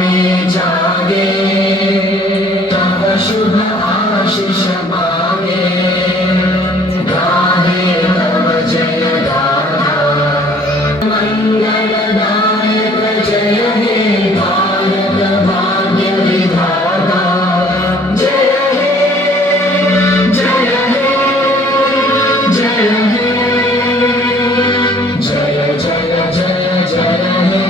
में जागे तब शुभ आशीष मांगे गाहे तब जय गाथा मंगलदायक जय हे भारत भाग्य विधाता जय हे जय हे जय हे जय जय जय जय हे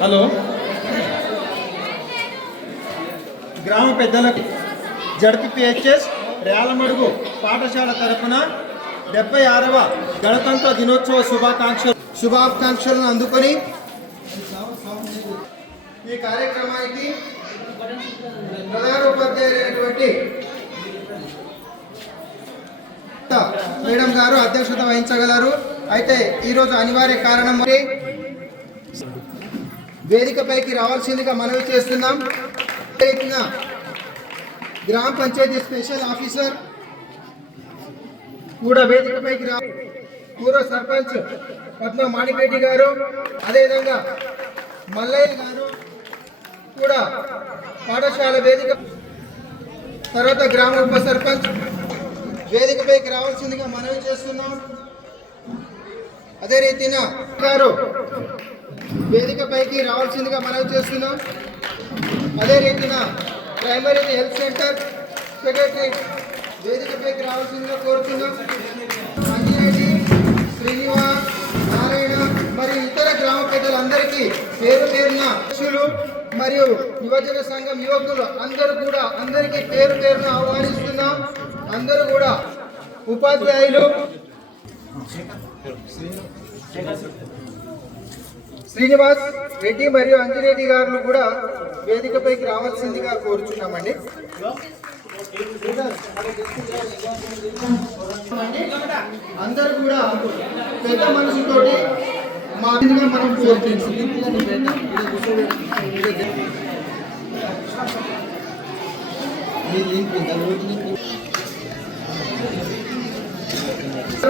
హలో గ్రామ పెద్దలకు జడ్పీపీహెచ్ఎస్ రేలమడుగు పాఠశాల తరపున 76వ గణతంత్ర దినోత్సవ శుభాకాంక్షలను అందుకొని ఈ కార్యక్రమానికి ప్రధాన ఉపాధ్యాయులైనటువంటి మేడం గారు అధ్యక్షత వహించగలరు. అయితే ఈరోజు అనివార్య కారణం వేదికపైకి రావాల్సిందిగా మనవి చేస్తున్నాం. గ్రామ పంచాయతీ స్పెషల్ ఆఫీసర్ కూడా వేదికపైకి పూర్వ సర్పంచ్ పద్మ మాణిరెడ్డి గారు, అదేవిధంగా మల్లయ్య గారు కూడా పాఠశాల వేదిక తర్వాత గ్రామ ఉప సర్పంచ్ వేదికపైకి రావాల్సిందిగా మనవి చేస్తున్నాం. అదే రీతిన గారు వేదికపైకి రావాల్సిందిగా మనవి చేస్తున్నాం. అదే రీతిన ప్రైమరీ హెల్త్ సెంటర్ సెక్రటరీ వేదికపైకి రావాల్సిందిగా కోరుతున్నాం. అంజిరెడ్డి, శ్రీనివాస్, నారాయణ మరియు ఇతర గ్రామ పెద్దలందరికీ పేరు పేరున మరియు యువజన సంఘం యువకులు అందరికీ పేరు పేరున ఆహ్వానిస్తున్నాం. అందరూ కూడా ఉపాధ్యాయులు శ్రీనివాస్ రెడ్డి మరియు అంజిరెడ్డి గారు కూడా వేదికపైకి రావాల్సిందిగా కోరుచున్నామండి. అందరూ కూడా పెద్ద మనసుతోటి మనం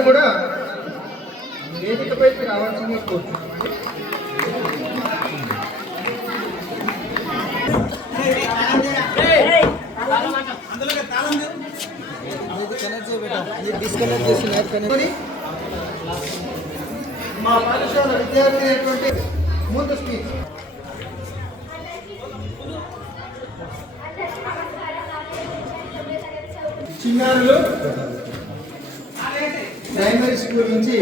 కూడా వేదికపైకి రావాల్సిందిగా కోరుతున్నామండి. మా పాఠశాల విద్యార్థి అయినటువంటి ముందు స్పీచ్ చిన్నారులు ప్రైమరీ స్కూల్ నుంచి